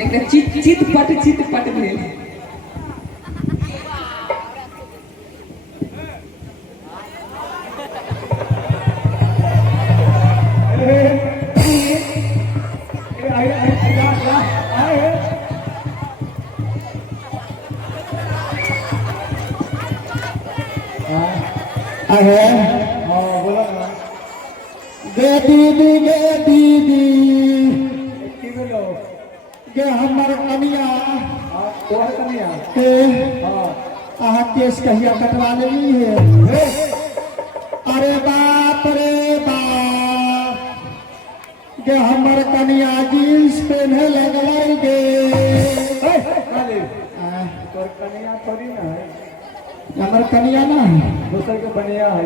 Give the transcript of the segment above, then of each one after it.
एक चित पट भेल गे दीदी गे हमर कनिया के अहाँ केस कहिया कटवा लेली है। अरे बाप रे बाप गे हमर कनिया जींस पहने लगल गे। तोर कन्या थोड़ी ना है, हमर कनिया ना दूसर के बनिया है।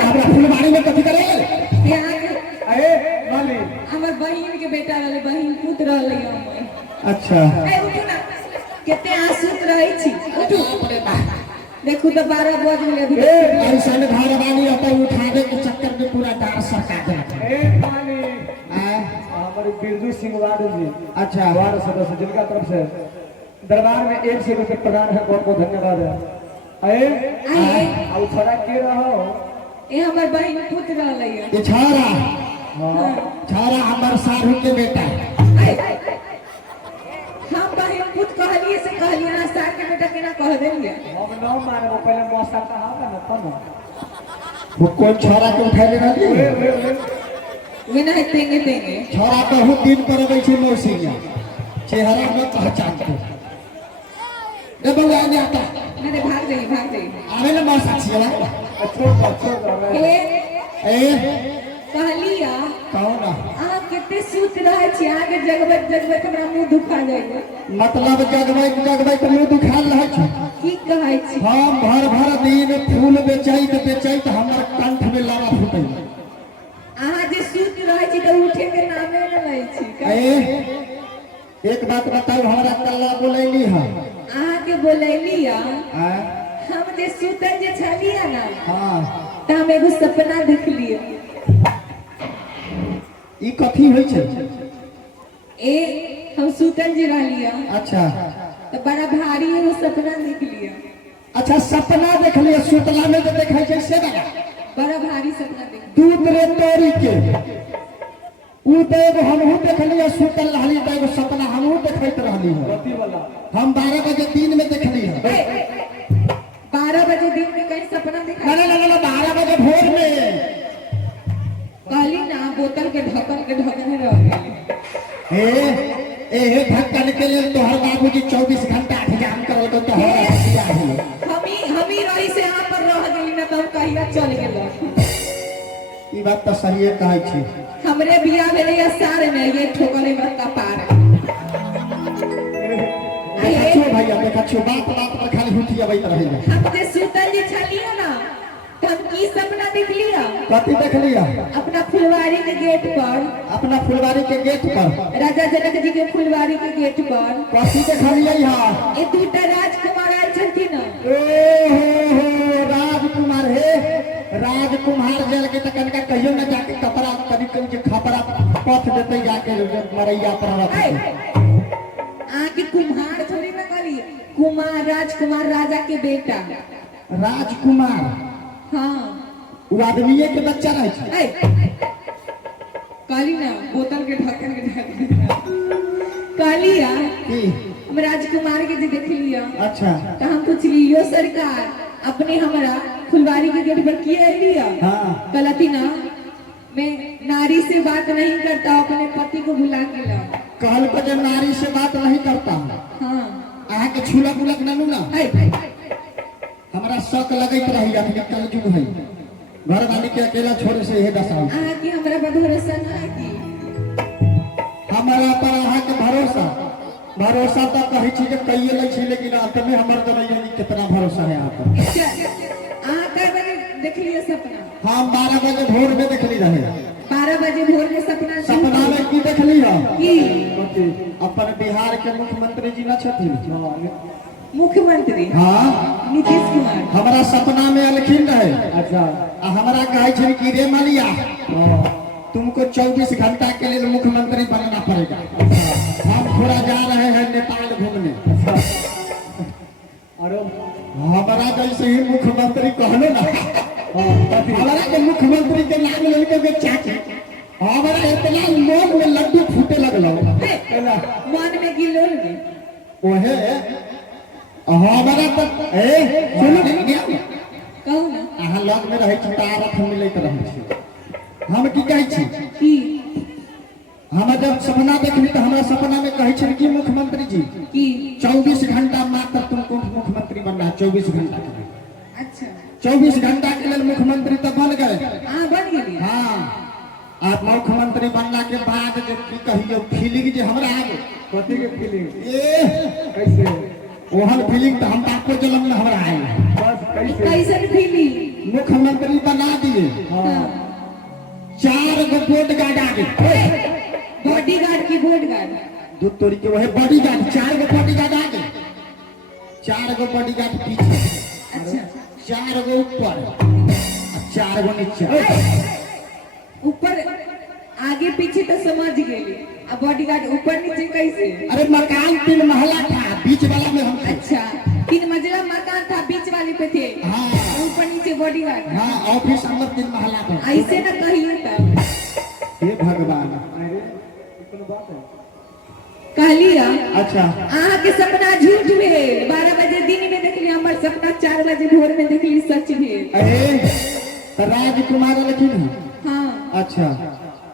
हमरा फुलवाड़ी में कथी करे अरे माली हमर बहिन के बेटा रहले, बहिन पुत रहले हम। अच्छा उठू ना, केते आसुत रहै छी। उठू देखू तो 12 बज गेलै अभी। ऐसा घर वाली अपन उठावे के चक्कर में पूरा डार सरका दे। ए माली हमारे बिरजू सिंह वार्ड जी, अच्छा वार्ड सदस्य जिनका तरफ से दरबार में 100 रुपये प्रदान है, बहुत बहुत धन्यवाद है। आए अब थोड़ा के रहो ए हमर बहिन पुत रहले। ये छारा हमर साधु के बेटा। हम बहिन पुत कहलिए से कहलिए ना, सार के बेटा केना कह देलिए। हम न माने वो पहले मौसा कहा ना तब वो कौन छारा के उठा ले रही है? वे नहीं तेंगे छारा बहुत दिन पर अबै छै मौसिया, चेहरा में पहचान के ए बउआ ने आता नहीं भाग जाइए आवे ना मौसा छिया अच्छा ए कहलिया कौन आ केते सूत रहे छी, आगे जगबे हमरा मुंह दुखा जाइए। मतलब जगबै के मुंह दुखाल रहे छै। की कहै छी हम भर दिन फूल बेचैत हमर कंठ में लावा फूटै। अहाँ जे सूत रहे छी तो उठे के नामे न लै छी। एक बात बताओ, हमरा कल्ला बोलैली है अहाँ के बोलैलिया हम जे सूतल जे छलिया ना, हां त हम एगो सपना देखलिए। ई कथी होई छै? हम सूतल जे रहलिया, अच्छा तो बड़ा भारी एगो सपना देखलिए। अच्छा सपना देख लिया, सुतला में जो देखै छै से बड़ा भारी सपना देख। दूध रे तोरी के उ तो एगो हमहू देख लिया, सुतल रहली त एगो सपना हमहू देखैत रहली है। हम 12 बजे दिन में देखली है। 12 बजे दिन में कहीं सपना देखा? ना 12 बजे भोर में। कहली ना बोतल के ढक्कन रह गए। ए ढक्कन के लिए तोहर बाबूजी 24 घंटा इंतजाम करल तो हम ही रही से यहाँ पर रह गई ना, तो कहिया चल गेल। ई बात तो सही कहै छी। हमरे बियाह भेले या सारे में ये ठोकले में कपार। देखो भैया देखो, बात में खाली हुठी अबैत रहेला। हम जे सुतल जे छलिए ना, तो हम की सपना देख लिया? कथी देख लिया? अपना फुलवारी के गेट पर, अपना फुलवारी के गेट पर, राजा जनक जी के फुलवारी के गेट पर कथी देखलिए हां? ए दूटा राजकुमार आए छथिन। हो राजकुमार हे, राजकुमार जल के तकन का कहियो ना जाके कपड़ा तनी के खपरा पथ देते जाके मरैया पर रख। आके कुम्हार थोड़ी ना करी, कुमार राजकुमार राजा के बेटा। राजकुमार हाँ वो आदमी के बच्चा रहे छै। काली ना बोतल के ढक्कन कालिया हम राजकुमार के जे देख लिया। अच्छा तो हम पूछलियो सरकार अपने हमारा फुलवारी के गेट पर किए लिया? हाँ गलती ना, मैं नारी से बात नहीं करता, अपने पति को बुला के ला। कहल को जब नारी से बात नहीं करता। हाँ अहाँ के छुलक उलक ननु ना हमरा शक लगैत रही। अपने कल जुग है, घर वाली के अकेला छोड़ से यह दशा। अहाँ की हमरा पर भरोसा ना की? हमारा पर अहाँ के भरोसा तो कही छी जे कहिए लै छी, लेकिन अंत में हमर तो कितना भरोसा है आप पर। अहाँ कई बजे देख लिया सपना? हम 12 बजे भोर में देखली रहे। 12 बजे भोर में सपना में की देखली है? अपन बिहार के मुख्यमंत्री जी न छथिन? मुख्यमंत्री हाँ नीतीश कुमार हमारा सपना में अलखिन रहे। अच्छा हमारा कहे कि रे मलिया तुमको 24 घंटा के लिए मुख्यमंत्री बनना पड़ेगा। हम थोड़ा जा रहे हैं नेपाल घूमने। और हमारा जैसे ही मुख्यमंत्री कहलो ना, हमारा के मुख्यमंत्री के नाम लेके के चाची हमारा इतना लोग में लड्डू फूटे लगलो। मन में गिलोल में ओहे हमारा तो सुनो कहू ना अहाँ लग में रहे छी त आरत हम मिलैत रहै छी। हम की कहै छी की हम जब सपना देखली तो हमारा सपना में कहै छी कि मुख्यमंत्री जी की 24 घंटा मात्र तुमको मुख्यमंत्री बनना। 24 घंटा के लिए। अच्छा 24 घंटा के लिए मुख्यमंत्री तो बन गए। बन गेली। हाँ आप मुख्यमंत्री बनला के बाद जो की कहियो फीलिंग जे हमरा आगे कथी के फीलिंग ए कैसे ओहन फीलिंग तो हम बापो जन्म में हमरा आए। बस कैसे कैसन फीली मुख्यमंत्री बना दिए। हाँ 4 गो बोर्ड गार्ड आगे। बॉडीगार्ड की बोर्डगार्ड दो तोड़ी के वही बॉडीगार्ड 4 गो बॉडीगार्ड आगे, 4 गो बॉडीगार्ड पीछे, अच्छा 4 गो ऊपर, 4 गो नीचे। ऊपर आगे पीछे तो समझ गेली। अब बॉडीगार्ड ऊपर नीचे कैसे? अरे मकान 3 महला था, बीच वाला में हम थे। अच्छा 3 मंजिला मकान था, बीच वाले पे थे। हाँ ऊपर नीचे बॉडीगार्ड। हाँ ऑफिस नंबर 3 महला पर। ऐसे ना कहिए तब हे भगवान। अरे इतना बात है। कहलिया अच्छा अहाँ के सपना झूठ भेल। 12 बजे दिन में देखली, हमर सपना 4 बजे भोर में देखली सच भेल। अरे तो राजकुमार लेकिन हाँ अच्छा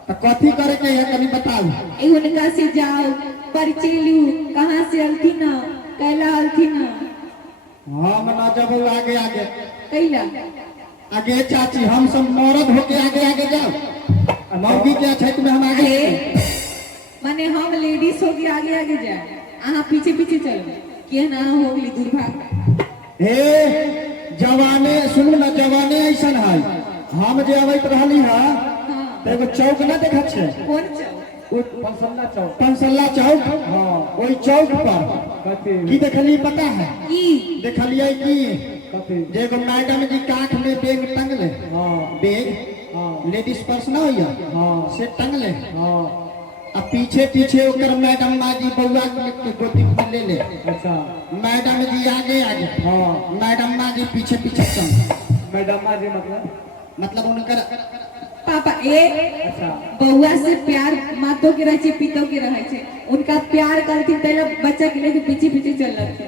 तो कथी करे के है कनी बताओ। उनका से जाओ परिचय लू, कहाँ से अलथी ना, कैला अलथी ना। हम ना जब आगे आगे कैला आगे चाची हम सब मौरत होके आगे आगे जाओ। मौगी के छठ में हम आगे माने हम लेडीज हो गए आगे आगे जाए, अहाँ पीछे पीछे चलो के ना हो गई दुर्भाग्य। हे जवाने सुनू ना, जवाने ऐसा है। हम जे अबैत रहली है हाँ एगो चौक ना देखा छे, कौन चौक? वो पंसल्ला चौक। पंसल्ला चौक। हाँ ओई चौक पर कथी की देखली पता है? की देखलिए कि कथी जे एगो मैडम जी काख में बैग टंगले, हाँ बैग हाँ लेडीज पर्स ना होइया हाँ से टंगले, हाँ आ पीछे पीछे ओकर मैडम माँ जी बउआ के गोदी में ले ले। अच्छा मैडम जी आगे आगे, हाँ मैडम माँ जी पीछे पीछे चल। मैडम जी मतलब उनकर पापा ए अच्छा बउआ से प्यार मातो के रहे छे, पितो के रहे छे। उनका प्यार करती पहले बच्चा के लेके पीछे पीछे चल रहे।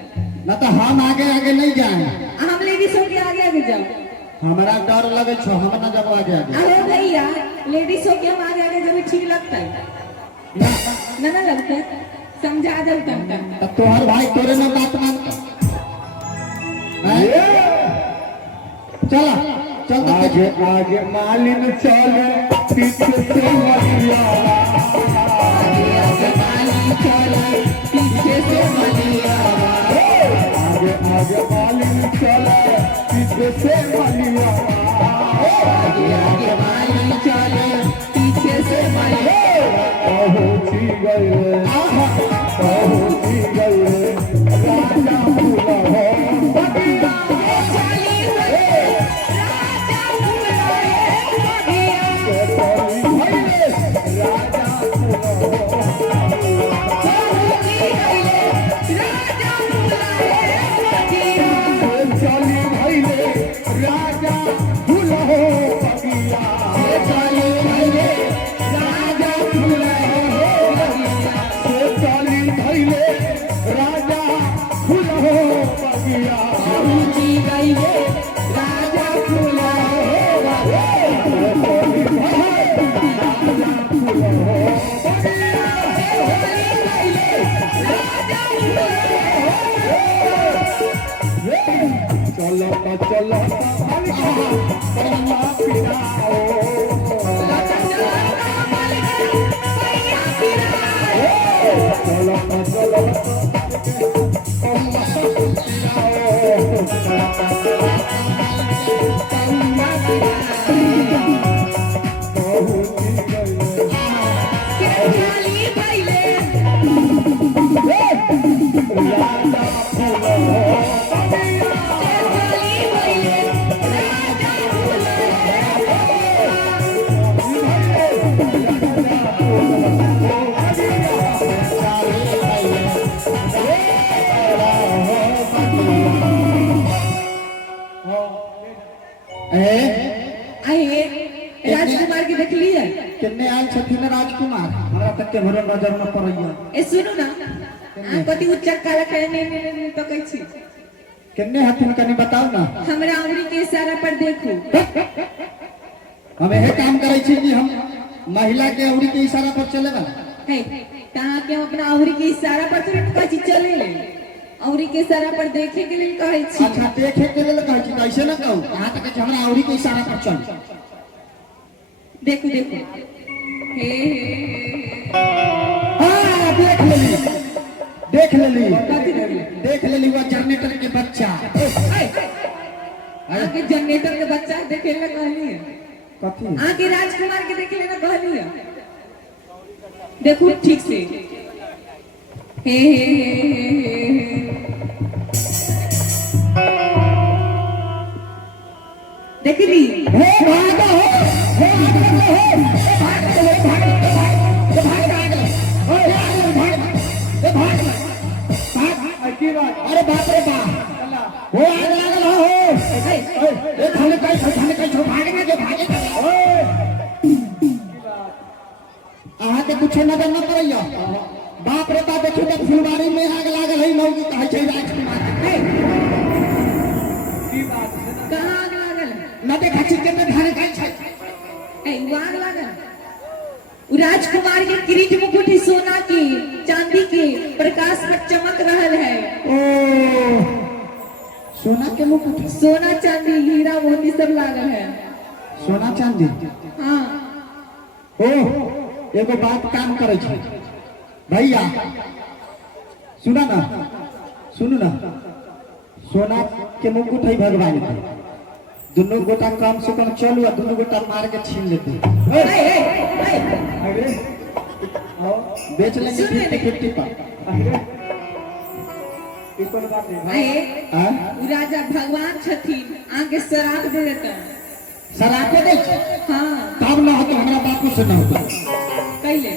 न तो हम आगे आगे नहीं जाए। हम लेडीज हो के आगे आगे जाओ। हमारा डर लगे छो, हम ना जब आगे आगे। अरे भैया लेडीज हो के हम आगे आगे जब ठीक लगता है ना ना लगता है, समझा दो तब तब तोहर भाई तोरे में बात मानता। चला चल आगे आगे मालिन चले पीछे से मलिया। आगे आगे मालिन चले पीछे से मलिया। आगे आगे मालिन चले पीछे से मलिया। आगे आगे मालिन चले पीछे से मलिया। पहुंची गए पहुंची गए राजा भूला हो बगिया। चलो आयल छथिन राजकुमार हमरा तक के भरो नजर में पड़ैया ए सुनू ना आ कति उच्चक काला कहने ने तकै छी किन्ने हथिन कनी बताओ ना हमरा अंगुरी के इशारा पर देखो हम यही काम करे छी कि हम महिला के अंगुरी के इशारा पर चले ना है कहां के हम अपना अंगुरी के इशारा पर तुरंत कहै छी चले ले अंगुरी के इशारा पर देखे के लिए कहै छी अच्छा देखे के लिए कहै छी कैसे ना कहू कहां तक कि हमरा अंगुरी के इशारा पर चल देखो देखो हे हां देख लेली कथी देखले देख लेली वो जनरेटर के बच्चा आगे जनरेटर के बच्चा देखे ले कहली है कथी आगे राजकुमार के देखे ले ना कहली है देखो ठीक से हे देख ली हे भागो हे की बात अरे बाप रे बाप हो आग लागल हो ए थाने kai भागे ना जो भागे अहाँ के कुछ नजर न पड़ैया बाप रे बाप देखियो त फुलवारी में आग लागल है मौगी कहै छै राजकुमार की बात है ना कहां आग लागल न देखा छी केते धान खाइ छै ए आग लागल उ राजकुमार के किरीट मुकुट सोना के चांदी के प्रकाश में चमक रहल है ओ सोना के मुकुट सोना चांदी हीरा मोती सब लागल है सोना चांदी हाँ ओ एगो बात काम करे छै भैया सुना ना सुनू ना सोना के मुकुट है भगवान के दोनों गोटा कम से कम चलू और दोनों गोटा मार के छीन लेते अरे आओ बेच लेंगे 50-50 पर अरे ई कोन बात है हाँ? उ राजा भगवान छथिन आगे शराब दे देता शराब दे छै हाँ तब ना होतो हमरा बापू से ना होतो कैले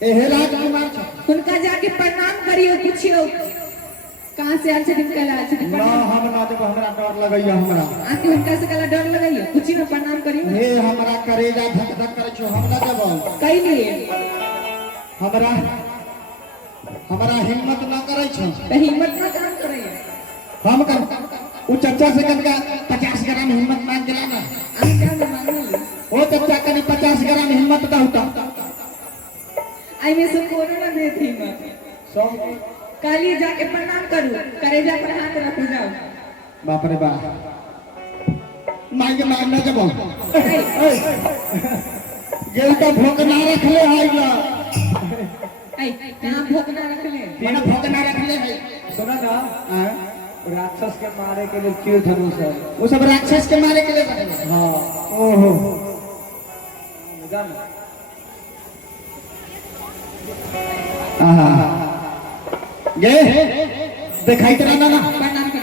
एहे राजकुमार छ उनका जाके प्रणाम करियो पूछियो कहाँ से आल छथिन कल आल छथिन ना प्रणाम हम ना जब हमरा डर लगैया हमरा आके उनका से कला डर लगाइयो पूछी ना प्रणाम करियो हे हमरा करेजा धक धक करे छो हमरा जब कैले हमरा हिम्मत ना करे छो तो हिम्मत ना काम करे हम कर उ चच्चा से कनका 50 ग्राम हिम्मत मांग गेला ना हम क्या मांगल ओ चच्चा कनी 50 ग्राम हिम्मत दा होता आई में से कोनो ना देती मत सब काली जाके प्रणाम करू करेजा पर हाथ रखू जाओ बाप रे बाप मांगे मांगना जब ये तो भोकना रख ले आइला आई कहां भोकना रख ले मैंने भोकना रख ले है सुना ना हां राक्षस के मारे के लिए तीर धनुष है वो सब राक्षस के मारे के लिए बने हाँ ओहो जान आहा ये दिखाई तेरा ना प्रणाम कर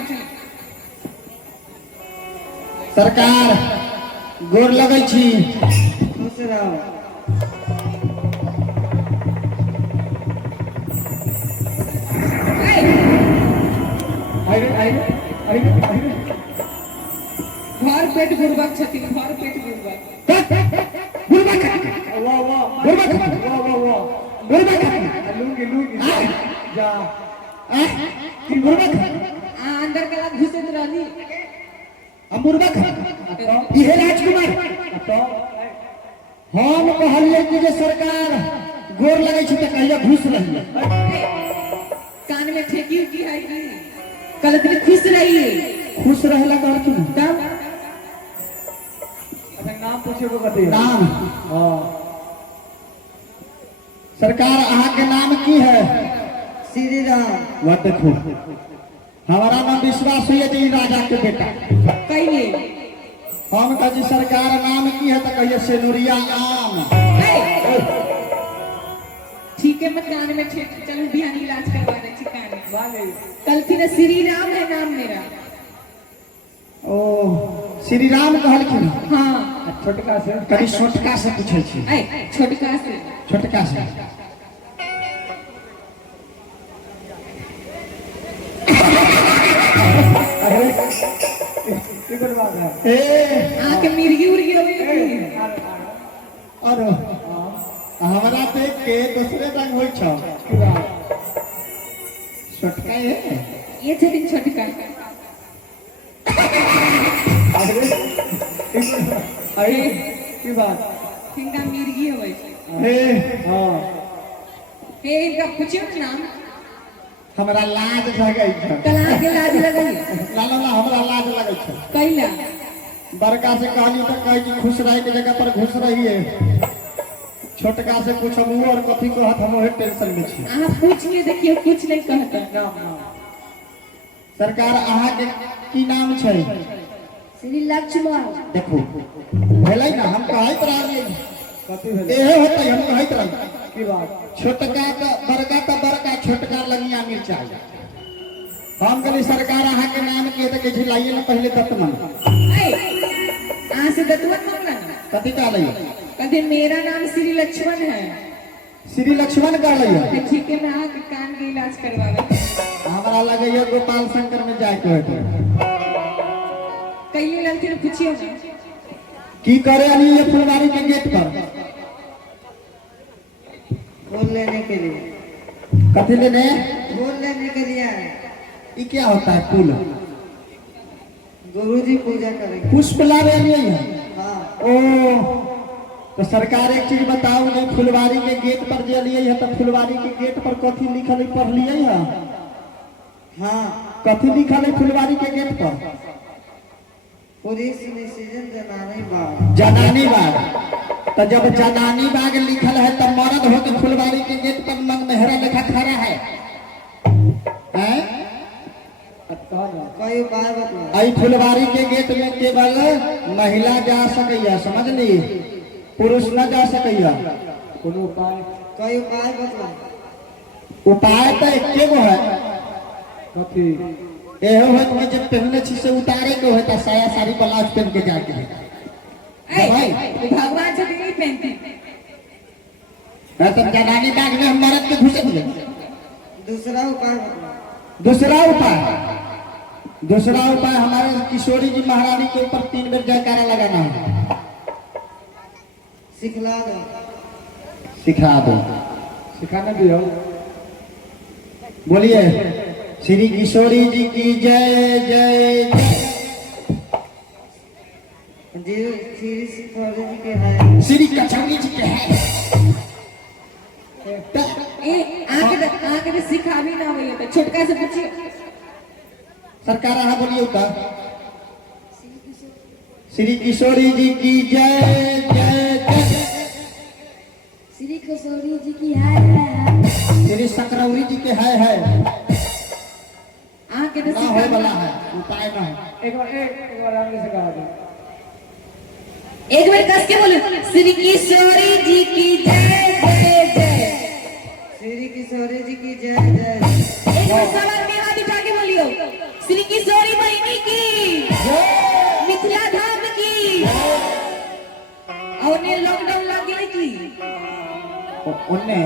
सरकार गोर लगै छी खुश रहो अरे अरे अरे अरे घर पेट गुरबक छथिन घर पेट गुरबक गुरबक वाह वाह गुरबक वाह वाह वाह गुरबक लूंगी लूंगी जा की गुरबक अंदर कला घुसत रहली हम गुरबक इहे राजकुमार तो हम कहलिए कि जे सरकार गोर लगै छी त कहिया घुस रही कान में ठेकी की है की कल दिन खुश रहिए खुश रहला कहर की तब अच्छा नाम पूछे को बता नाम हाँ सरकार अहाँ के नाम की है श्री राम वह देखो हमारा नाम विश्वास हुई है राजा के बेटा कहिए हम कही सरकार नाम की है तो कहिए सेनुरिया आम ठीक है मैं कान में ठेक चलो बिहान इलाज करवा दे छी कान में वाले कल थी ना श्री राम है नाम मेरा ओ श्री राम कहलखिन हाँ छोटका से कभी छोटका से पूछे छी ऐ छोटका से छोटका से अरे गुड बात है ए आके मिर्गी उर्गी हो गई और हमरा देख के दूसरे रंग होई छ छोटका है ये छथिन छोटका अरे की बात हिंगा मिर्गी होय ए हाँ हे इनका पूछियो ना नाम हमरा लाज लगै छ कला के लाज लगई ना ना ना हमरा लाज लगै छ कैला बड़का से कहली तो कहे कि खुश रहे के जगह पर घुस रही है छोटका से कुछ हम और कथी कहत हम ओहे टेंशन में छी आप पूछ के देखिए कुछ नहीं कहता सरकार अहाँ के की नाम छै श्री लक्ष्मण देखो भेलै ना हम कहैत रहलिए कथी भेलै एहे होतै हम कहैत रही की बात छोटका का बड़का छोटका लगिया मिर्चाई हम कहली सरकार अहाँ के नाम के त के झिलाइए ना पहले दतमन आ से दतवन मांगना कथी कहलै कहते मेरा नाम श्री लक्ष्मण है श्री लक्ष्मण कहलै ठीक है मैं आके कान के इलाज करवावे हमरा लगैया गोपाल शंकर में जाए के होतै कइले लड़के ने पूछियो ना की करे अली ये फुलवारी के गेट पर फूल लेने के लिए कथी लेने फूल लेने के लिए ये क्या होता है फूल गुरुजी पूजा करेंगे पुष्प लावे लिए है हाँ ओ तो सरकार एक चीज बताओ नहीं फुलवारी के गेट पर जे लिए है तो फुलवारी के गेट पर कथी लिखल है पढ़ लिए है हाँ कथी लिखल है फुलवारी के गेट पर पुलिस डिसीजन जनाने बाग जनानी बाग तो जब जनानी बाग लिखल है तब मर्द हो के फुलवारी के गेट पर मन मेहरा लेखा खड़ा है हैं? कोई उपाय बतला आई फुलवारी के गेट में केवल महिला जा सकैया समझ ली पुरुष न जा सकैया कोनो उपाय कोई उपाय बतला उपाय तो एके गो है कथी एहो है कि जब पहनले छी से उतारे के होता साया साड़ी ब्लाउज पहन के जाके है भगवान से नहीं पहनते ना तब जनानी बाग में हम मर्द के घुसे हुए दूसरा उपाय बतला दूसरा उपाय हमारे किशोरी जी महारानी के ऊपर 3 बार जयकारा लगाना है सिखला दो सिखा दो सिखाना भी हो बोलिए श्री किशोरी जी की जय जय जय जी श्री सिखौरी जी के है श्री कचौड़ी जी के है आके तो सिखा भी ना भैया तो छोटका से पूछिए सरकार हाँ बोलिए उता श्री किशोरी जी की जय जय जय श्री किशोरी जी की है श्री सकरौरी जी के है आके तो ना हो वाला है उपाय ना है एक बार आगे से कहा दो एक बार कस के बोलो श्री किशोरी जी की जय जय जय श्री किशोरी जी की जय जय एक बार सवाल में हाथ उठा के बोलियो श्री किशोरी बहनी की मिथिला धाम की और ने लॉकडाउन लग गई की उन्ने